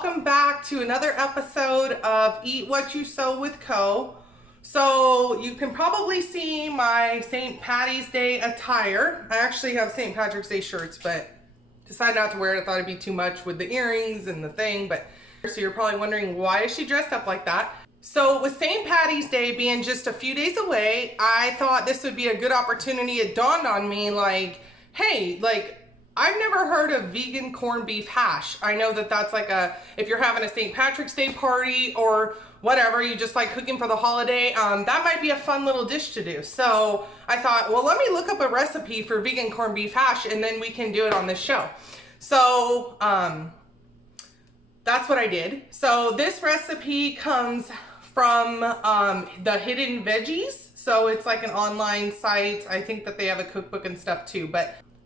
welcome back to another episode of Eat What You Sow with Co. So you can probably see my St. Patty's Day attire. I actually have St. Patrick's Day shirts, but decided not to wear it. I thought it'd be too much with the earrings and the thing, but so you're probably wondering, why is she dressed up like that? So with St. Patty's Day being just a few days away, I thought this would be a good opportunity. It dawned on me like, hey, I've never heard of vegan corned beef hash. I know that that's like if you're having a St. Patrick's Day party or whatever, you just like cooking for the holiday, that might be a fun little dish to do. So I thought, well, let me look up a recipe for vegan corned beef hash and then we can do it on this show. So that's what I did. So this recipe comes from the Hidden Veggies. So it's like an online site. I think that they have a cookbook and stuff too,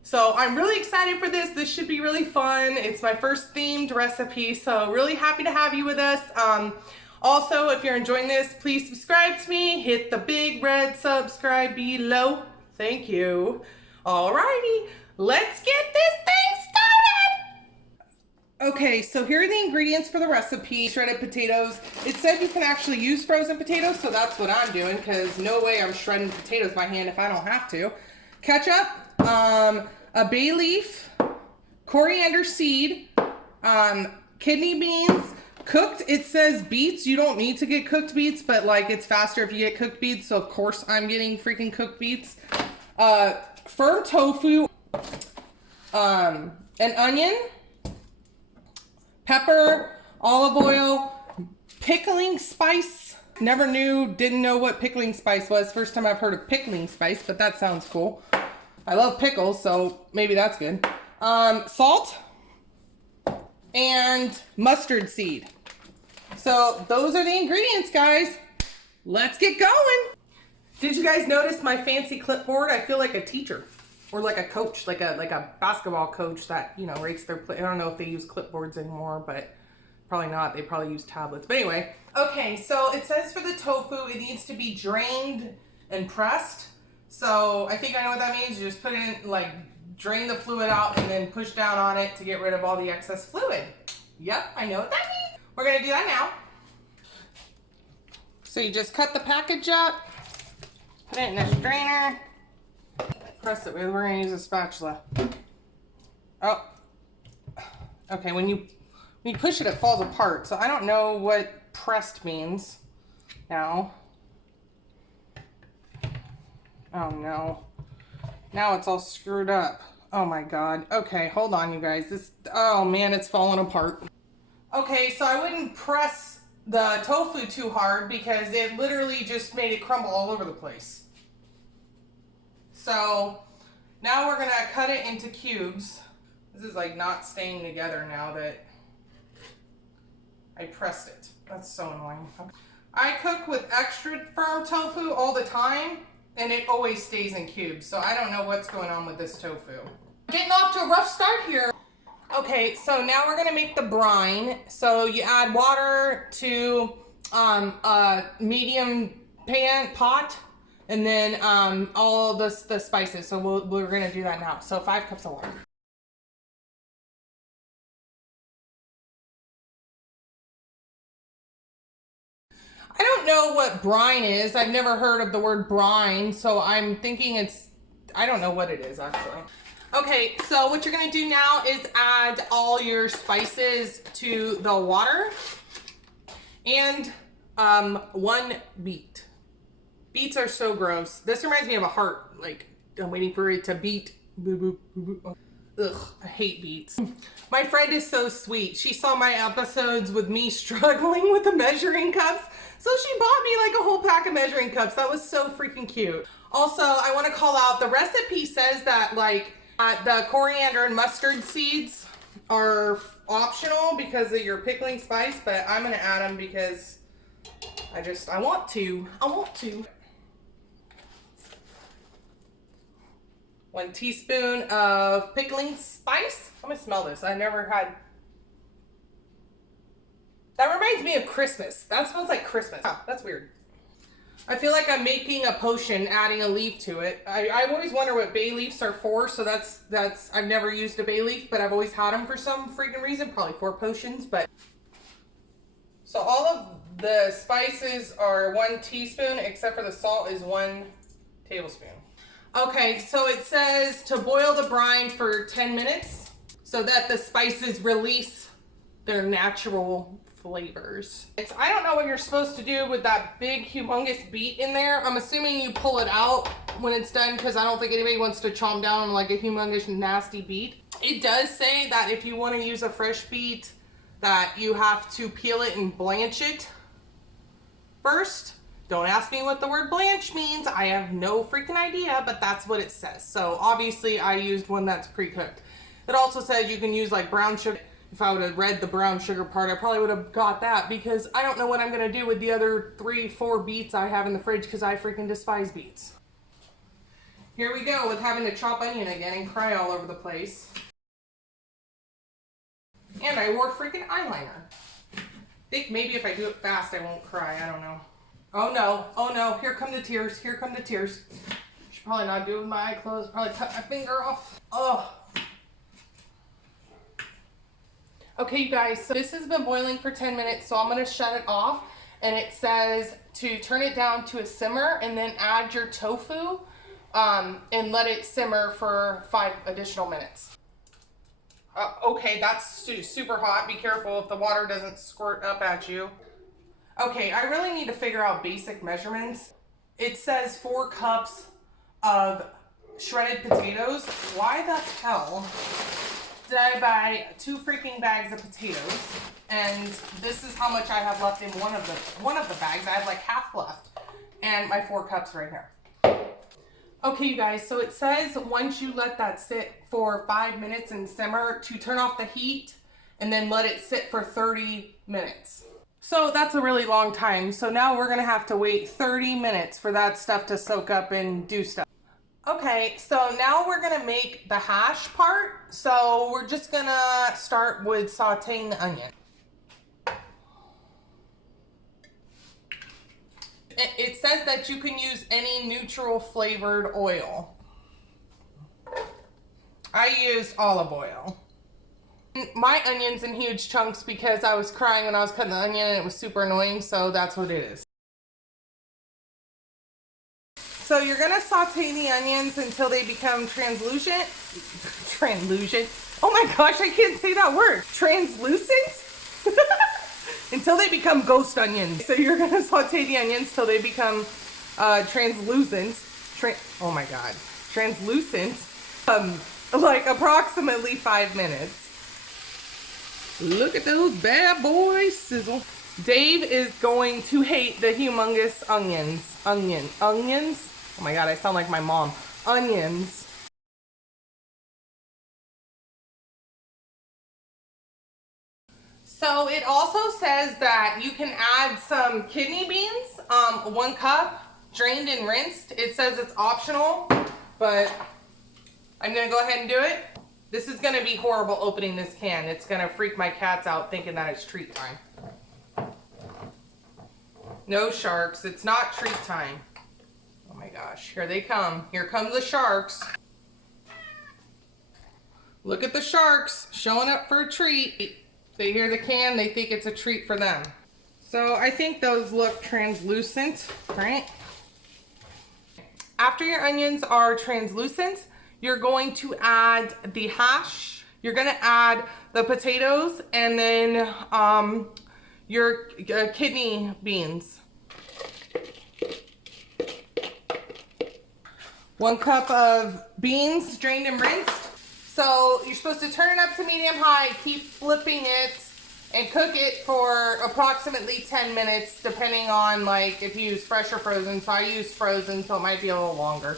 so I'm really excited for this. This should be really fun. It's my first themed recipe, so really happy to have you with us. Also, if you're enjoying this, please subscribe to me. Hit the big red subscribe below. Thank you. Alrighty, let's get this thing started. Okay, so here are the ingredients for the recipe. Shredded potatoes. It said you can actually use frozen potatoes, so that's what I'm doing, because no way I'm shredding potatoes by hand if I don't have to. Ketchup. A bay leaf, coriander seed, kidney beans, cooked. It says beets. You don't need to get cooked beets, but like it's faster if you get cooked beets. So of course I'm getting freaking cooked beets. Firm tofu, an onion, pepper, olive oil, pickling spice. Didn't know what pickling spice was. First time I've heard of pickling spice, but that sounds cool. I love pickles, so maybe that's good. Salt and mustard seed. So those are the ingredients, guys. Let's get going. Did you guys notice my fancy clipboard? I feel like a teacher or like a coach, like a basketball coach that, you know, rates their play. I don't know if they use clipboards anymore, but probably not. They probably use tablets. But anyway, okay, so it says for the tofu, it needs to be drained and pressed. So I think I know what that means. You just put it in, like, drain the fluid out and then push down on it to get rid of all the excess fluid. Yep, I know what that means. We're gonna do that now. So you just cut the package up, put it in a strainer, press it. We're gonna use a spatula. Oh, okay. When you push it, it falls apart. So I don't know what pressed means now. Oh no. Now it's all screwed up. Oh my god. Okay, hold on you guys. Oh man, it's falling apart. Okay, so I wouldn't press the tofu too hard because it literally just made it crumble all over the place. So now we're gonna cut it into cubes. This is like not staying together now that I pressed it. That's so annoying. Okay. I cook with extra firm tofu all the time, and it always stays in cubes, so I don't know what's going on with this tofu. Getting off to a rough start here. Okay, so now we're gonna make the brine. So you add water to a medium pot, and then all the spices. So we're gonna do that now. So 5 cups of water. I don't know what brine is. I've never heard of the word brine, so I'm thinking I don't know what it is actually. Okay, so what you're gonna do now is add all your spices to the water and 1 beet. Beets are so gross. This reminds me of a heart, like I'm waiting for it to beat. Boop, boop, boop, boop. Ugh, I hate beets. My friend is so sweet. She saw my episodes with me struggling with the measuring cups. So she bought me like a whole pack of measuring cups. That was so freaking cute. Also, I want to call out, the recipe says that like the coriander and mustard seeds are optional because of your pickling spice, but I'm going to add them because I want to. 1 teaspoon of pickling spice. I'm going to smell this. I never had. That reminds me of Christmas. That smells like Christmas. Oh, that's weird. I feel like I'm making a potion, adding a leaf to it. I always wonder what bay leaves are for, so that's I've never used a bay leaf, but I've always had them for some freaking reason, probably for potions, but So all of the spices are 1 teaspoon, except for the salt is 1 tablespoon. Okay, so it says to boil the brine for 10 minutes so that the spices release their natural flavors. I don't know what you're supposed to do with that big humongous beet in there. I'm assuming you pull it out when it's done because I don't think anybody wants to chomp down on like a humongous nasty beet. It does say that if you want to use a fresh beet that you have to peel it and blanch it first. Don't ask me what the word blanch means. I have no freaking idea, but that's what it says. So obviously I used one that's pre-cooked. It also says you can use like brown sugar. If I would have read the brown sugar part, I probably would have got that because I don't know what I'm going to do with the other 3-4 beets I have in the fridge because I freaking despise beets. Here we go with having to chop onion again and cry all over the place. And I wore freaking eyeliner. I think maybe if I do it fast, I won't cry. I don't know. Oh no, oh no, here come the tears, here come the tears. Should probably not do it with my eye closed, probably cut my finger off. Oh. Okay, you guys, so this has been boiling for 10 minutes, so I'm gonna shut it off. And it says to turn it down to a simmer and then add your tofu and let it simmer for 5 additional minutes. Okay, that's super hot. Be careful if the water doesn't squirt up at you. Okay, I really need to figure out basic measurements. It says 4 cups of shredded potatoes. Why the hell did I buy 2 freaking bags of potatoes? And this is how much I have left in one of the bags. I have like half left. And my 4 cups right here. Okay, you guys, so it says once you let that sit for 5 minutes and simmer to turn off the heat and then let it sit for 30 minutes. So that's a really long time. So now we're gonna have to wait 30 minutes for that stuff to soak up and do stuff. Okay, so now we're gonna make the hash part. So we're just gonna start with sauteing the onion. It says that you can use any neutral flavored oil. I used olive oil. My onion's in huge chunks because I was crying when I was cutting the onion and it was super annoying, so that's what it is. So you're gonna saute the onions until they become translucent. Translucent? Oh my gosh, I can't say that word. Translucent? Until they become ghost onions. So you're gonna saute the onions till they become translucent. Oh my god. Translucent. Like approximately 5 minutes. Look at those bad boys sizzle. Dave is going to hate the humongous onions. Onions? Oh my god, I sound like my mom. Onions. So it also says that you can add some kidney beans, 1 cup, drained and rinsed. It says it's optional, but I'm gonna go ahead and do it. This is gonna be horrible opening this can. It's gonna freak my cats out thinking that it's treat time. No sharks, it's not treat time. Oh my gosh, here they come. Here come the sharks. Look at the sharks showing up for a treat. They hear the can, they think it's a treat for them. So I think those look translucent, right? After your onions are translucent, you're going to add the hash. You're gonna add the potatoes and then your kidney beans. 1 cup of beans, drained and rinsed. So you're supposed to turn it up to medium high, keep flipping it, and cook it for approximately 10 minutes, depending on like if you use fresh or frozen. So I used frozen, so it might be a little longer.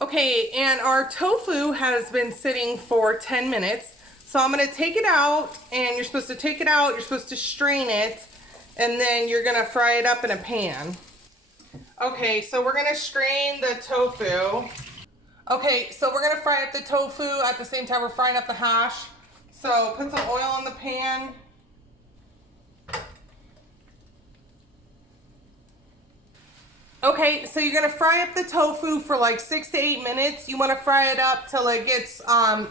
Okay, and our tofu has been sitting for 10 minutes. So I'm gonna take it out, and you're supposed to take it out, you're supposed to strain it, and then you're gonna fry it up in a pan. Okay, so we're gonna strain the tofu. Okay, so we're gonna fry up the tofu at the same time we're frying up the hash. So put some oil in the pan. Okay, so you're gonna fry up the tofu for like 6 to 8 minutes. You wanna fry it up till it gets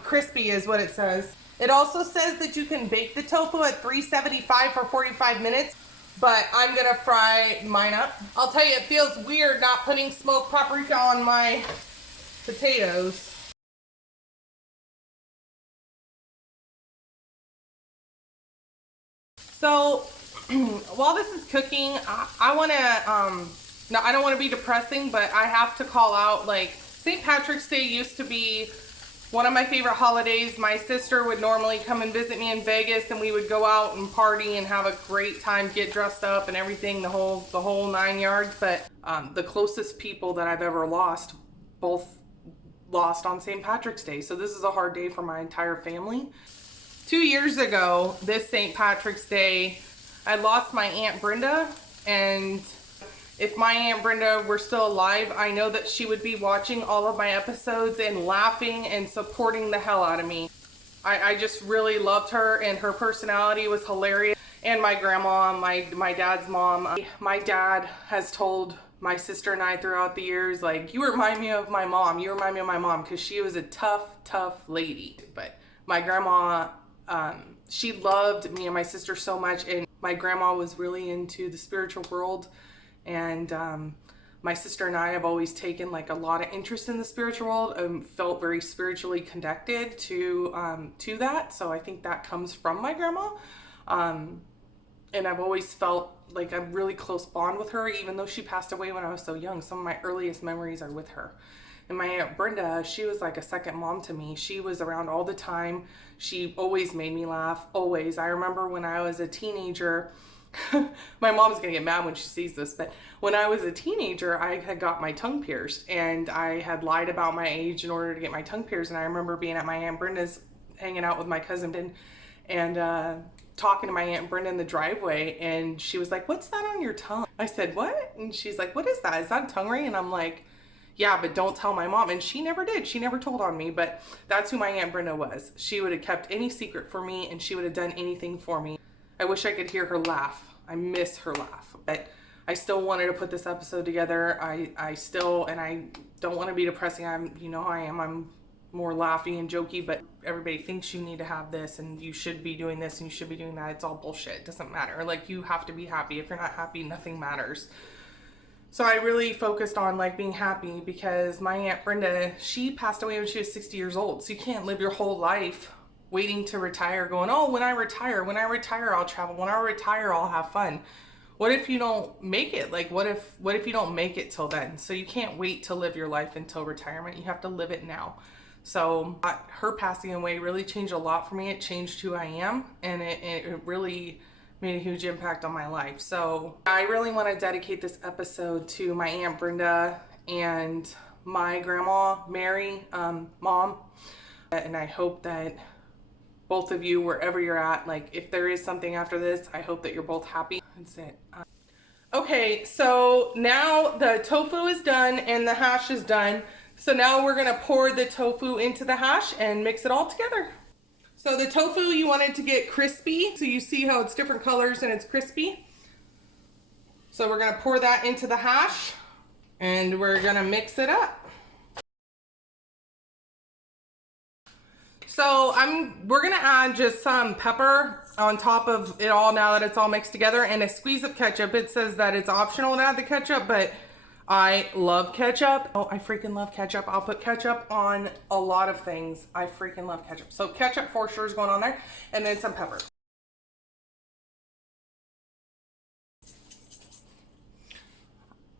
crispy is what it says. It also says that you can bake the tofu at 375 for 45 minutes, but I'm gonna fry mine up. I'll tell you, it feels weird not putting smoked paprika on my potatoes. So while this is cooking, I want to, no, I don't want to be depressing, but I have to call out, like, St. Patrick's Day used to be one of my favorite holidays. My sister would normally come and visit me in Vegas, and we would go out and party and have a great time, get dressed up and everything, the whole 9 yards. But the closest people that I've ever lost, both lost on St. Patrick's Day. So this is a hard day for my entire family. 2 years ago, this St. Patrick's Day, I lost my Aunt Brenda, and if my Aunt Brenda were still alive, I know that she would be watching all of my episodes and laughing and supporting the hell out of me. I just really loved her, and her personality was hilarious. And my grandma, my dad's mom. My dad has told my sister and I throughout the years, like, you remind me of my mom. You remind me of my mom, because she was a tough lady. But my grandma, she loved me and my sister so much, and my grandma was really into the spiritual world, and my sister and I have always taken like a lot of interest in the spiritual world and felt very spiritually connected to that. So I think that comes from my grandma, and I've always felt like a really close bond with her, even though she passed away when I was so young. Some of my earliest memories are with her. And my Aunt Brenda, she was like a second mom to me. She was around all the time. She always made me laugh, always. I remember when I was a teenager, my mom's gonna get mad when she sees this, but when I was a teenager, I had got my tongue pierced, and I had lied about my age in order to get my tongue pierced. And I remember being at my Aunt Brenda's, hanging out with my cousin, and talking to my Aunt Brenda in the driveway, and she was like, "What's that on your tongue?" I said, "What?" And she's like, "What is that? Is that a tongue ring?" And I'm like, "Yeah, but don't tell my mom." And she never did. She never told on me, but that's who my Aunt Brenda was. She would have kept any secret for me, and she would have done anything for me. I wish I could hear her laugh. I miss her laugh, but I still wanted to put this episode together. I still, and I don't want to be depressing. You know how I am. I'm more laughy and jokey, but everybody thinks you need to have this, and you should be doing this, and you should be doing that. It's all bullshit. It doesn't matter. Like, you have to be happy. If you're not happy, nothing matters. So I really focused on like being happy, because my Aunt Brenda, she passed away when she was 60 years old. So you can't live your whole life waiting to retire going, "Oh, when I retire, I'll travel. When I retire, I'll have fun." What if you don't make it? Like, what if you don't make it till then? So you can't wait to live your life until retirement. You have to live it now. So her passing away really changed a lot for me. It changed who I am, and it really made a huge impact on my life. So I really want to dedicate this episode to my Aunt Brenda and my grandma Mary, mom, and I hope that both of you, wherever you're at, like, if there is something after this, I hope that you're both happy. That's it. Okay, so now the tofu is done and the hash is done. So now we're gonna pour the tofu into the hash and mix it all together. So the tofu, you want it to get crispy. So you see how it's different colors and it's crispy. So we're gonna pour that into the hash and we're gonna mix it up. So we're gonna add just some pepper on top of it all now that it's all mixed together, and a squeeze of ketchup. It says that it's optional to add the ketchup, but I love ketchup. Oh, I freaking love ketchup. I'll put ketchup on a lot of things. I freaking love ketchup. So ketchup for sure is going on there, and then some pepper.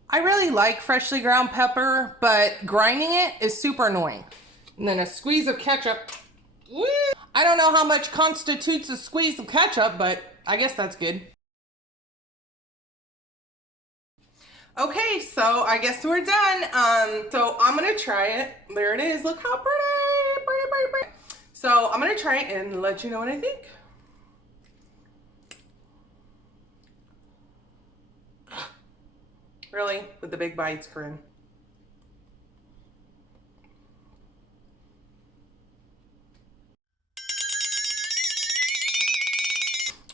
I really like freshly ground pepper, but grinding it is super annoying. And then a squeeze of ketchup. Woo! I don't know how much constitutes a squeeze of ketchup, but I guess that's good. Okay, so I guess we're done. So I'm gonna try it. There it is. Look how pretty, pretty, pretty, pretty. So I'm gonna try it and let you know what I think. Really, with the big bites, Corinne.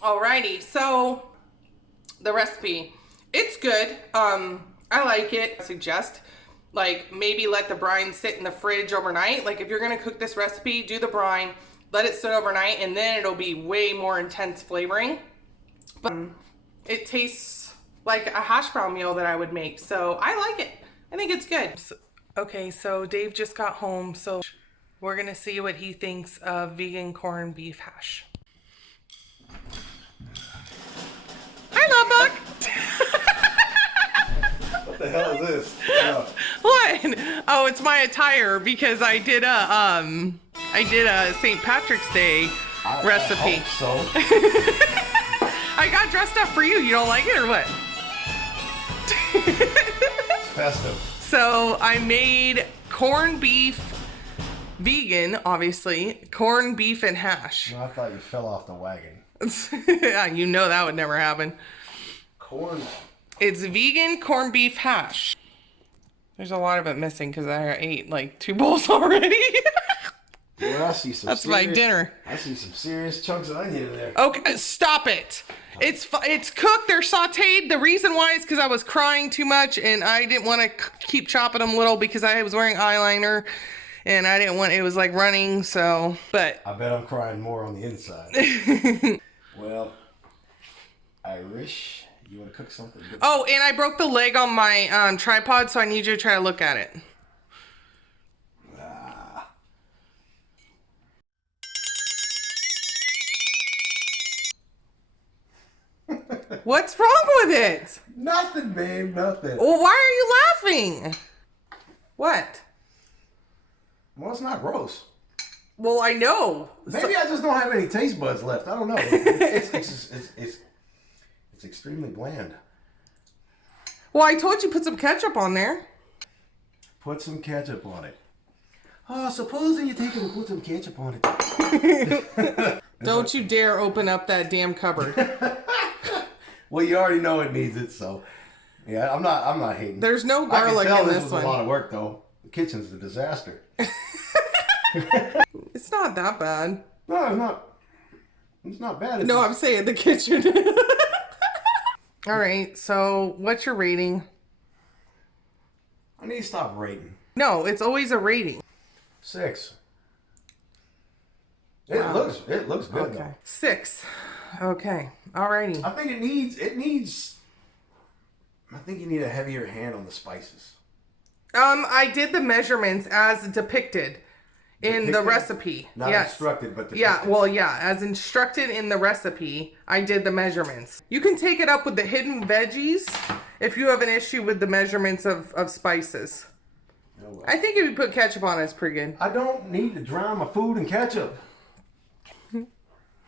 Alrighty, so the recipe, it's good. I like it. I suggest, like, maybe let the brine sit in the fridge overnight. Like, if you're gonna cook this recipe, do the brine, let it sit overnight, and then it'll be way more intense flavoring. But it tastes like a hash brown meal that I would make, so I like it. I think it's good. Okay, so Dave just got home, so we're gonna see what he thinks of vegan corned beef hash. Hi, Love Bug. What the hell is this? What? Oh, it's my attire because I did a St. Patrick's Day recipe. I hope so. I got dressed up for you. You don't like it or what? It's festive. So I made corned beef, vegan, obviously, corned beef and hash. No, I thought you fell off the wagon. You know that would never happen. Corn. It's vegan corned beef hash. There's a lot of it missing because I ate like 2 bowls already. Well, I see some. That's my dinner. I see some serious chunks of onion in there. Okay, stop it. It's cooked. They're sautéed. The reason why is because I was crying too much and I didn't want to keep chopping them little because I was wearing eyeliner and I didn't want it was like running. So, but I bet I'm crying more on the inside. Well, Irish, you want to cook something? Oh, and I broke the leg on my tripod, so I need you to try to look at it. What's wrong with it? Nothing, babe, nothing. Well, why are you laughing? What? Well, it's not gross. Well, I know. Maybe I just don't have any taste buds left. I don't know. It's extremely bland. Well, I told you put some ketchup on there. Put some ketchup on it. Oh, supposing you take it and put some ketchup on it. Don't you dare open up that damn cupboard. Well, you already know it needs it, so yeah, I'm not hating. There's no garlic I can tell in this this was one. a lot of work though. The kitchen's a disaster. It's not that bad. No, it's not. It's not bad. It's No, just... I'm saying the kitchen. All right, so what's your rating? I need to stop rating. No, it's always a rating. 6. Wow. It looks good Okay. though. 6. Okay. Alrighty. I think I think you need a heavier hand on the spices. I did the measurements as depicted in the recipe. Not yes. instructed, but depicted. Yeah, well, yeah, as instructed in the recipe, I did the measurements. You can take it up with the hidden veggies if you have an issue with the measurements of spices. Oh, well. I think if you put ketchup on it, it's pretty good. I don't need to drown my food in ketchup.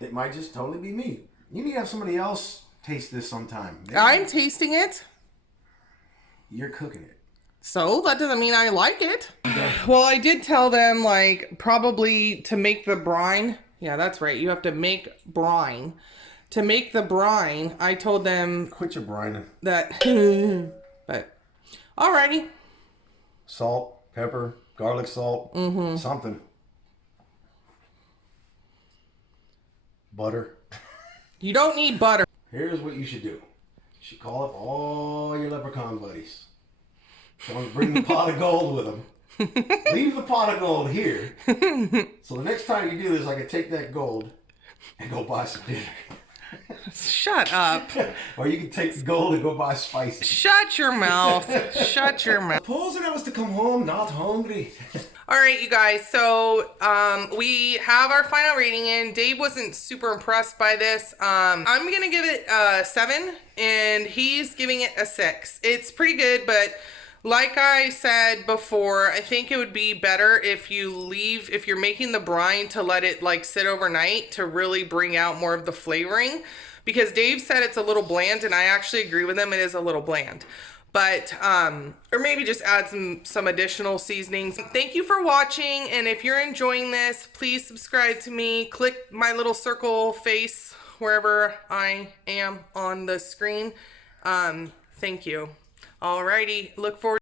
It might just totally be me. You need to have somebody else taste this sometime. Maybe I'm tasting it. you're cooking it. So that doesn't mean I like it. Well, I did tell them like probably to make the brine. Yeah, that's right. You have to make brine. To make the brine, I told them Quit your brining. that, but alrighty. Salt, pepper, garlic salt, something. Butter. You don't need butter. Here's what you should do. You should call up all your leprechaun buddies. Tell them to bring the pot of gold with them. Leave the pot of gold here. So the next time you do this, I can take that gold and go buy some dinner. Shut up. Or you can take the gold and go buy spices. Shut your mouth. Shut your mouth. Supposing I was to come home not hungry. All right, you guys. So we have our final rating in. Dave wasn't super impressed by this. I'm gonna give it a 7, and he's giving it a 6. It's pretty good, but like I said before, I think it would be better if you're making the brine, to let it like sit overnight to really bring out more of the flavoring, because Dave said it's a little bland, and I actually agree with him. It is a little bland. But, or maybe just add some additional seasonings. Thank you for watching, and if you're enjoying this, please subscribe to me. Click my little circle face wherever I am on the screen. Thank you. Alrighty, look forward